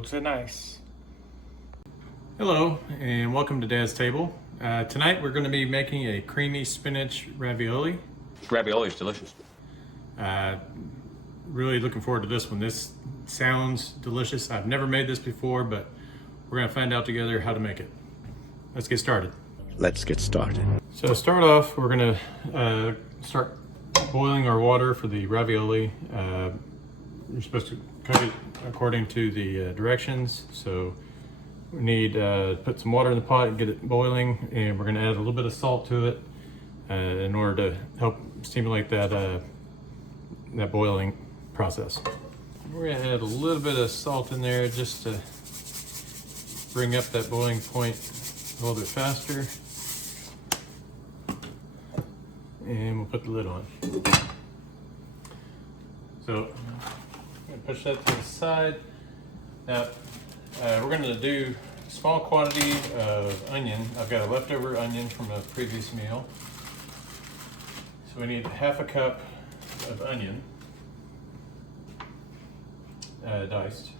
looks nice. Hello and welcome to Dad's Table. Tonight we're going to be making a creamy spinach ravioli. Ravioli is delicious. Really looking forward to this one. This sounds delicious. I've never made this before, but we're going to find out together how to make it. Let's get started. Let's get started. So to start off, we're going to start boiling our water for the ravioli. You're supposed to cook it according to the directions. So we need to put some water in the pot and get it boiling, and we're going to add a little bit of salt to it in order to help stimulate that boiling process. We're going to add a little bit of salt in there just to bring up that boiling point a little bit faster. And we'll put the lid on. So I'm going to push that to the side. Now we're going to do a small quantity of onion. I've got a leftover onion from a previous meal. So we need half a cup of onion, diced.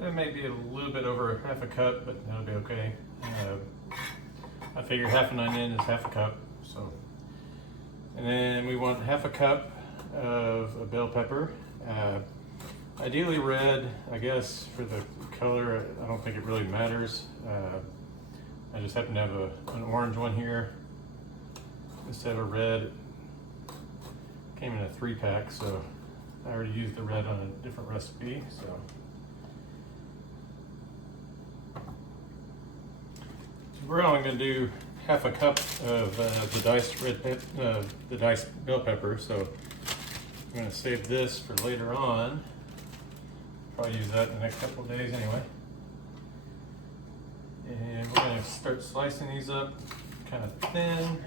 It may be a little bit over half a cup, but that'll be okay. I figure half an onion is half a cup. So, and then we want half a cup of a bell pepper. Ideally red, I guess, for the color. I don't think it really matters. I just happen to have an orange one here instead of red. It came in a 3-pack, so I already used the red on a different recipe. So we're only going to do half a cup of the diced bell pepper. So I'm going to save this for later on. Probably use that in the next couple of days anyway. And we're going to start slicing these up kind of thin.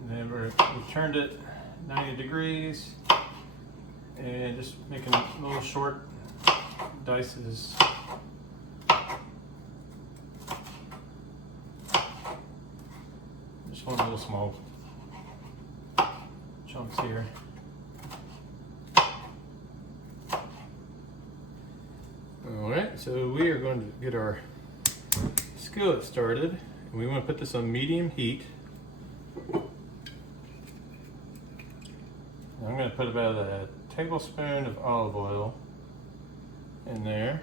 And then we've turned it 90 degrees and just making little short dices. Just one little small chunks here. All right, so we are going to get our skillet started, and we want to put this on medium heat. I'm going to put about a tablespoon of olive oil in there.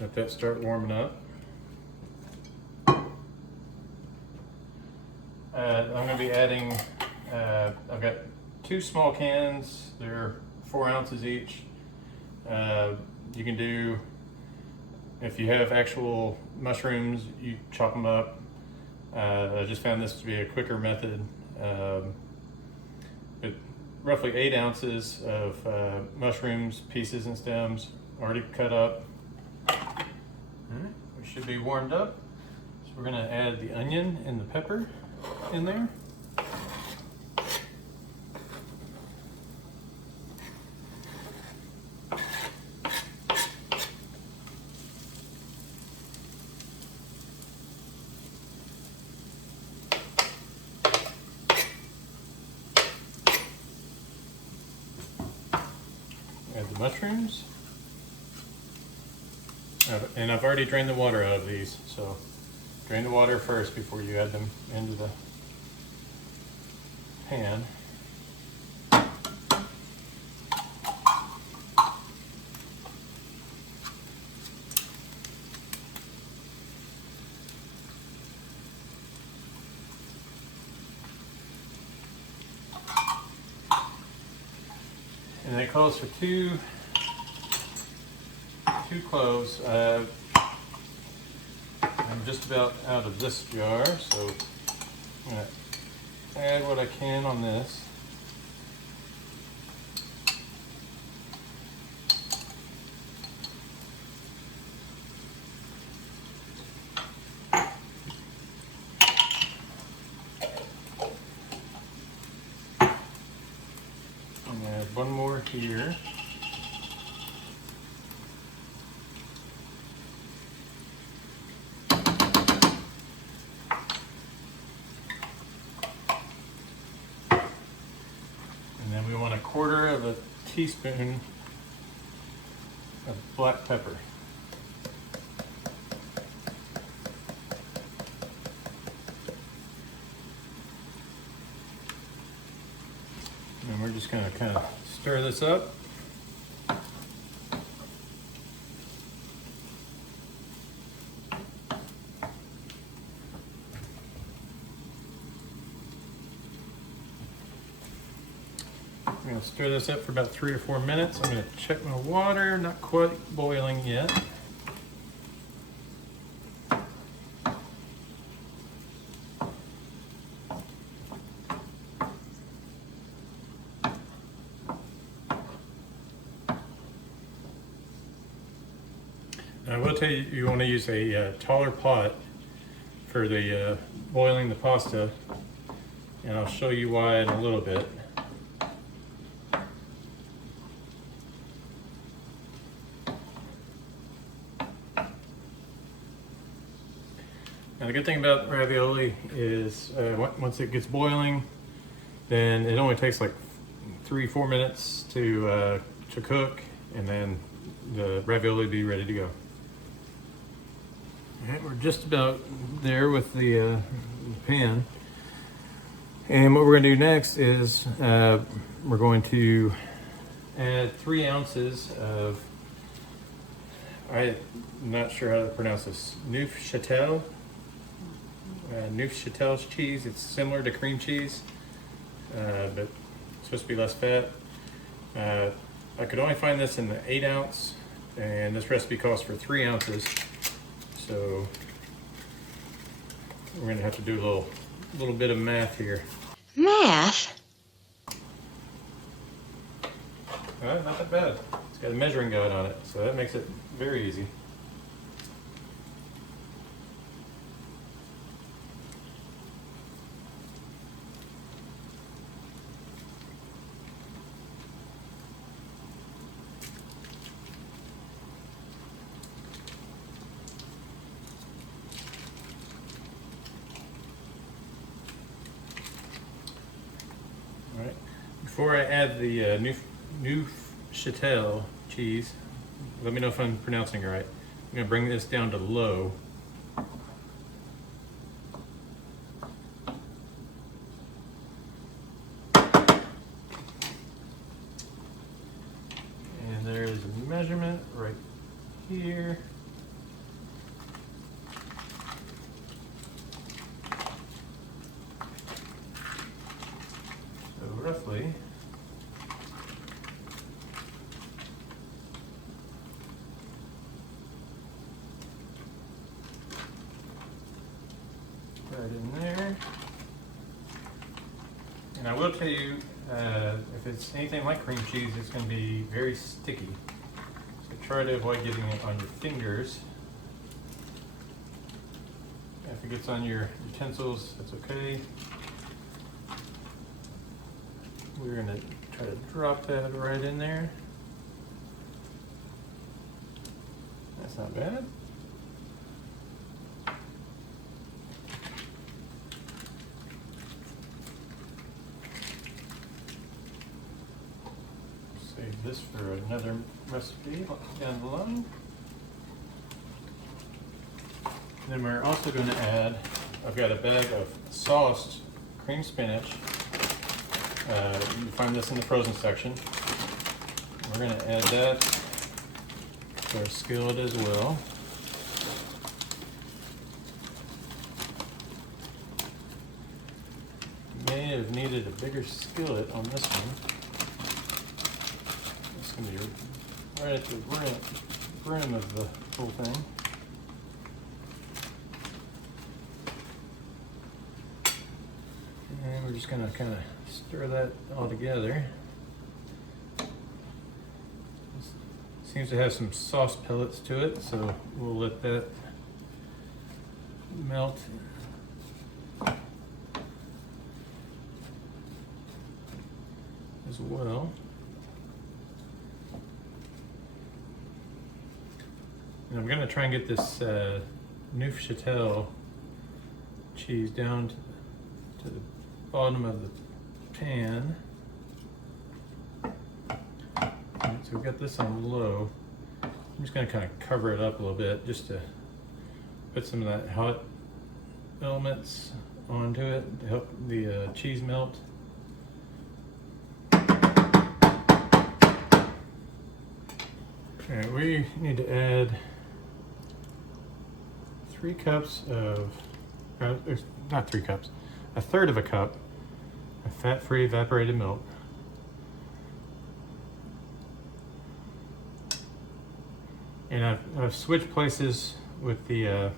Let that start warming up. I'm going to be adding, I've got 2 small cans. They're 4 ounces each. You can do, if you have actual mushrooms, you chop them up. I just found this to be a quicker method. But roughly 8 ounces of mushrooms, pieces and stems, already cut up. We should be warmed up. So we're going to add the onion and the pepper in there. Add the mushrooms. And I've already drained the water out of these, so drain the water first before you add them into the pan. And it calls for two cloves. I'm just about out of this jar, so I'm going to add what I can on this. one more here. And then we want 1/4 teaspoon of black pepper. And we're just going to kind of stir this up. I'm going to stir this up for about 3 or 4 minutes. I'm going to check my water, not quite boiling yet. I will tell you, you want to use a taller pot for the boiling the pasta, and I'll show you why in a little bit. Now the good thing about ravioli is once it gets boiling, then it only takes like 3-4 minutes to cook, and then the ravioli will be ready to go. All right, we're just about there with the pan. And what we're going to do next is we're going to add 3 ounces of, I'm not sure how to pronounce this, Neufchatel. Neufchatel cheese. It's similar to cream cheese, but it's supposed to be less fat. I could only find this in the 8 ounce, and this recipe calls for 3 ounces. So we're going to have to do a little bit of math here. Math? Not that bad. It's got a measuring guide on it, so that makes it very easy. Alright, before I add the Neufchatel cheese, let me know if I'm pronouncing it right. I'm going to bring this down to low. And there is a measurement right here. Roughly right in there. And I will tell you, if it's anything like cream cheese, it's going to be very sticky. So try to avoid getting it on your fingers. If it gets on your utensils, that's okay. We're going to try to drop that right in there. That's not bad. Save this for another recipe down the line. Then we're also going to add, I've got a bag of sauced cream spinach. You can find this in the frozen section. We're going to add that to our skillet as well. May have needed a bigger skillet on this one. It's going to be right at the brim of the whole thing. And we're just going to kind of stir that all together. Seems to have some sauce pellets to it, so we'll let that melt. As well. And I'm gonna try and get this Neufchatel cheese down to the bottom of the pan. Alright, so we've got this on low. I'm just gonna kind of cover it up a little bit just to put some of that hot elements onto it to help the cheese melt. Okay, we need to add 3 cups of, not 3 cups, 1/3 of a cup of fat-free evaporated milk. And I've switched places with the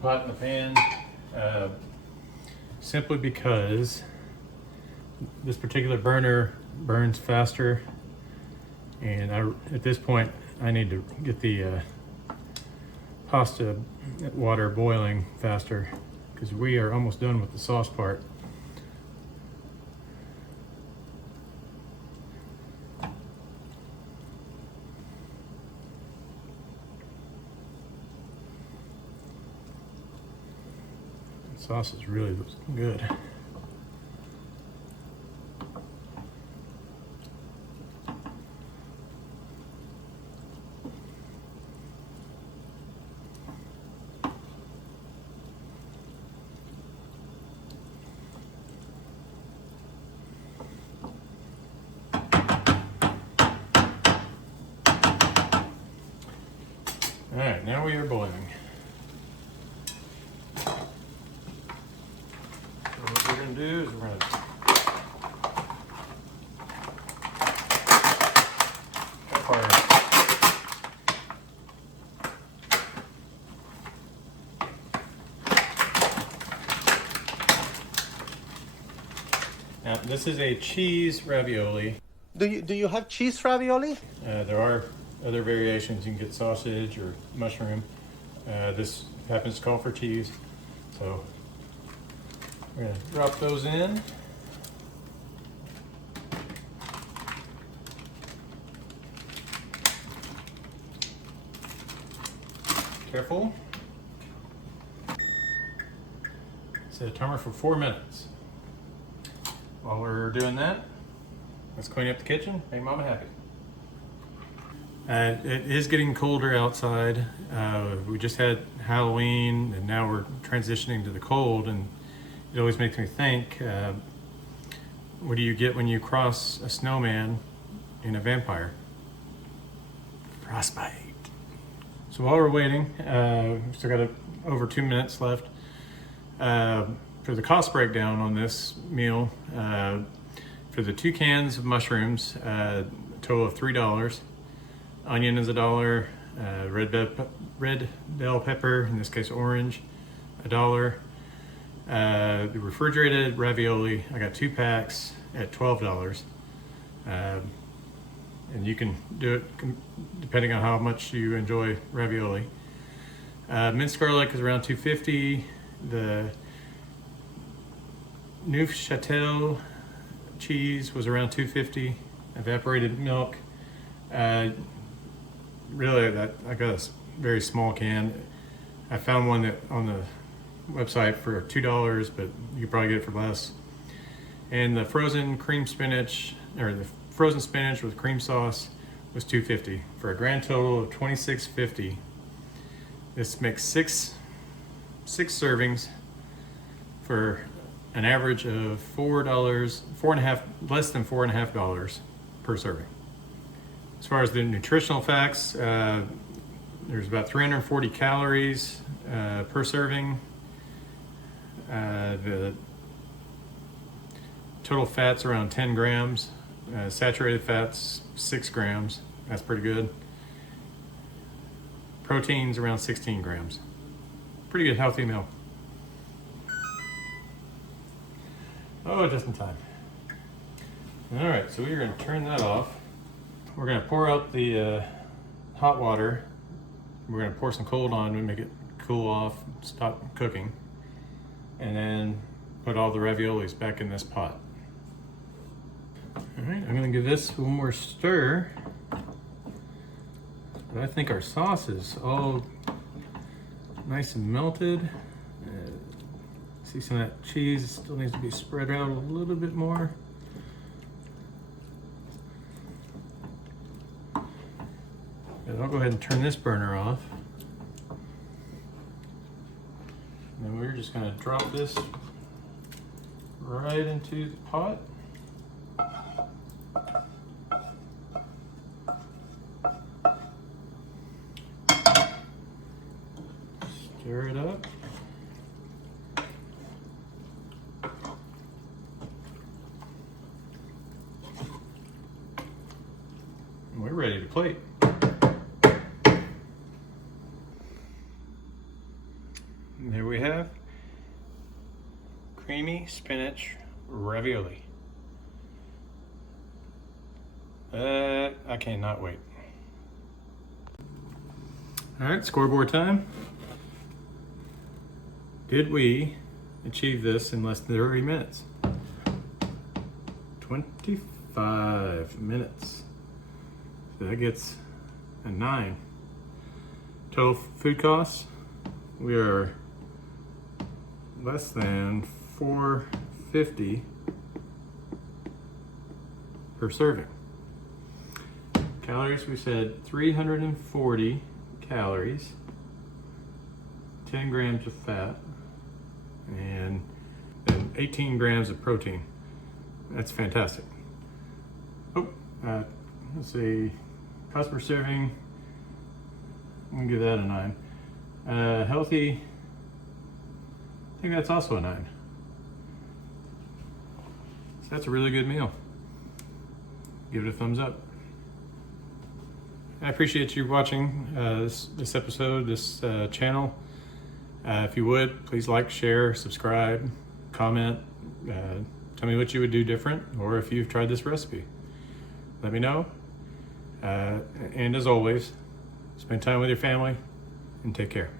pot and the pan simply because this particular burner burns faster, and at this point I need to get the pasta water boiling faster because we are almost done with the sauce part. Sauce is really good. All right, now we are boiling. Do is we're going to now this is a cheese ravioli. Do you have cheese ravioli? There are other variations. You can get sausage or mushroom. This happens to call for cheese, so we're going to drop those in. Careful. Set a timer for 4 minutes. While we're doing that, let's clean up the kitchen, make Mama happy. It is getting colder outside. We just had Halloween, and now we're transitioning to the cold, and it always makes me think, what do you get when you cross a snowman and a vampire? Frostbite. So while we're waiting, we've still got over 2 minutes left. For the cost breakdown on this meal, for the 2 cans of mushrooms, a total of $3. Onion is $1. Red bell pepper, in this case orange, $1. The refrigerated ravioli, I got 2 packs at $12. And you can do it depending on how much you enjoy ravioli. Minced garlic is around $2.50. The Neufchatel cheese was around $2.50. Evaporated milk, really I got a very small can. I found one that on the website for $2, but you could probably get it for less. And the frozen cream spinach, or the frozen spinach with cream sauce, was $2.50 for a grand total of $26.50. This makes six servings for an average of less than $4.50 per serving. As far as the nutritional facts, there's about 340 calories per serving. The total fat's around 10 grams. Saturated fats, 6 grams. That's pretty good. Proteins around 16 grams. Pretty good healthy meal. Oh, just in time. All right, so we're gonna turn that off. We're gonna pour out the hot water. We're gonna pour some cold on to make it cool off, stop cooking. And then put all the raviolis back in this pot. All right, I'm gonna give this one more stir. But I think our sauce is all nice and melted. See some of that cheese still needs to be spread out a little bit more. And I'll go ahead and turn this burner off. And then we're just gonna drop this right into the pot. Stir it up. And we're ready to plate. And there we have creamy spinach ravioli. I cannot wait. All right, scoreboard time. Did we achieve this in less than 30 minutes? 25 minutes. So that gets a 9. Total food costs, we are less than $4.50 per serving. Calories, we said 340 calories, 10 grams of fat, and 18 grams of protein. That's fantastic. Oh, let's see, cost per serving, I'm gonna give that a 9. Healthy, I think that's also a 9. So that's a really good meal. Give it a thumbs up. I appreciate you watching this episode, this channel. If you would, please like, share, subscribe, comment. Tell me what you would do different, or if you've tried this recipe. Let me know. And as always, spend time with your family and take care.